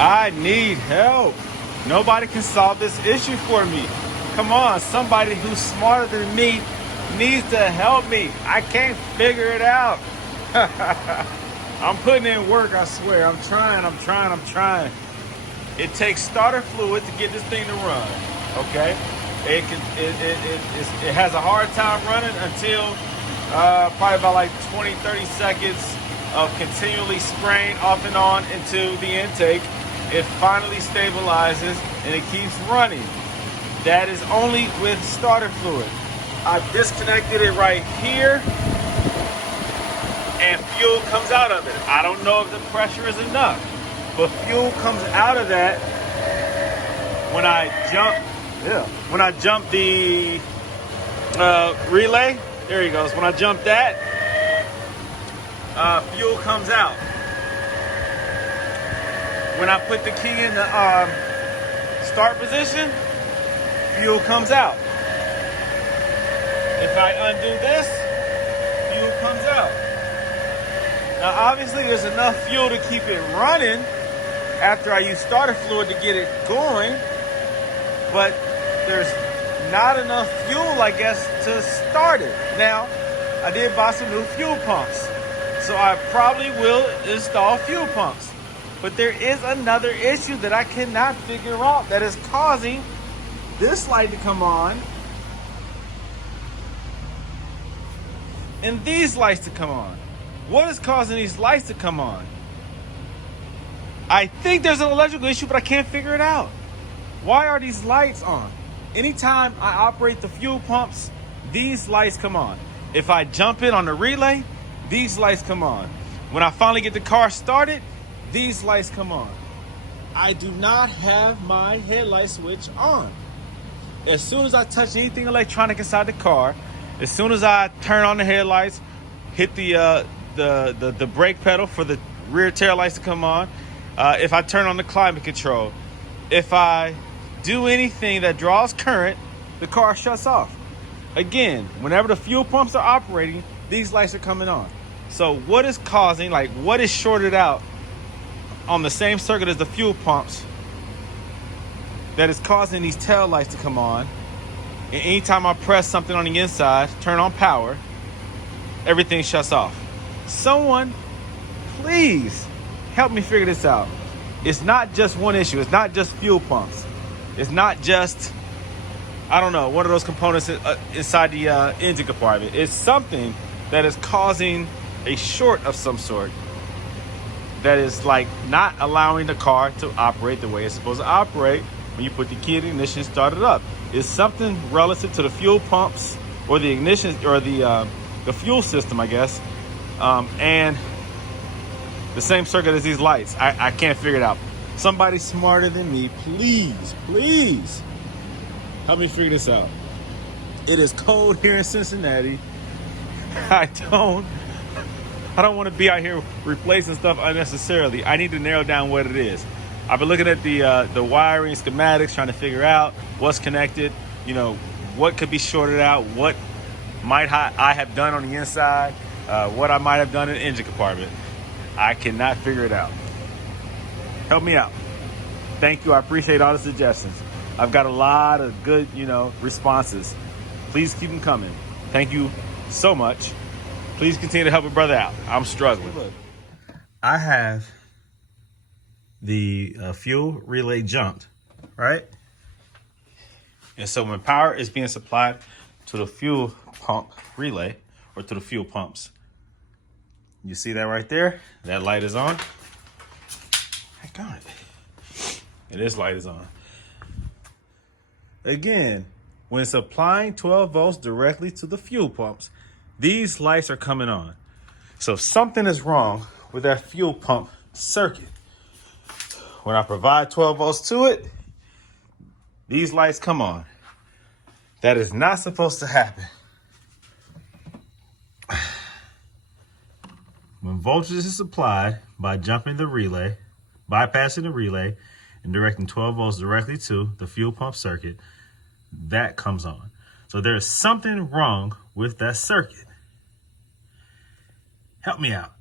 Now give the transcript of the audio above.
I need help. Nobody can solve this issue for me. Come on, somebody who's smarter than me needs to help me. I can't figure it out. I'm putting in work, I swear. I'm trying. It takes starter fluid to get this thing to run, okay? It has a hard time running until probably about like 20, 30 seconds of continually spraying off and on into the intake. It finally stabilizes and it keeps running. That is only with starter fluid. I've disconnected it right here and fuel comes out of it. I don't know if the pressure is enough, but fuel comes out of that when I jump the relay. There he goes. When I jump that, fuel comes out. When I put the key in the start position, fuel comes out. If I undo this, fuel comes out. Now obviously there's enough fuel to keep it running after I use starter fluid to get it going, but there's not enough fuel, I guess, to start it. Now, I did buy some new fuel pumps, so I probably will install fuel pumps. But there is another issue that I cannot figure out that is causing this light to come on and these lights to come on. What is causing these lights to come on? I think there's an electrical issue, but I can't figure it out. Why are these lights on? Anytime I operate the fuel pumps, these lights come on. If I jump in on the relay, these lights come on. When I finally get the car started, these lights come on. I do not have my headlight switch on. As soon as I touch anything electronic inside the car, as soon as I turn on the headlights, hit the brake pedal for the rear tail lights to come on, if I turn on the climate control, if I do anything that draws current, the car shuts off. Again, whenever the fuel pumps are operating, these lights are coming on. So what is causing, what is shorted out on the same circuit as the fuel pumps that is causing these tail lights to come on? And anytime I press something on the inside, turn on power, everything shuts off. Someone, please help me figure this out. It's not just one issue. It's not just fuel pumps. It's not just, I don't know, one of those components inside the engine compartment. It's something that is causing a short of some sort that is not allowing the car to operate the way it's supposed to operate when you put the key in the ignition and start it up. It's something relative to the fuel pumps or the ignition or the fuel system, I guess, and the same circuit as these lights. I can't figure it out. Somebody smarter than me, please help me figure this out. It is cold here in Cincinnati. I don't want to be out here replacing stuff unnecessarily. I need to narrow down what it is. I've been looking at the wiring schematics, trying to figure out what's connected, what could be shorted out, what might I have done on the inside, what I might have done in the engine compartment. I cannot figure it out. Help me out. Thank you. I appreciate all the suggestions. I've got a lot of good, responses. Please keep them coming. Thank you so much. Please continue to help a brother out. I'm struggling. Look, I have the fuel relay jumped, right? And so when power is being supplied to the fuel pump relay or to the fuel pumps, you see that right there? That light is on. Heck on it. And this light is on. Again, when it's applying 12 volts directly to the fuel pumps, these lights are coming on. So something is wrong with that fuel pump circuit. When I provide 12 volts to it, these lights come on. That is not supposed to happen. When voltage is supplied by jumping the relay, bypassing the relay, and directing 12 volts directly to the fuel pump circuit, that comes on. So there is something wrong with that circuit. Help me out.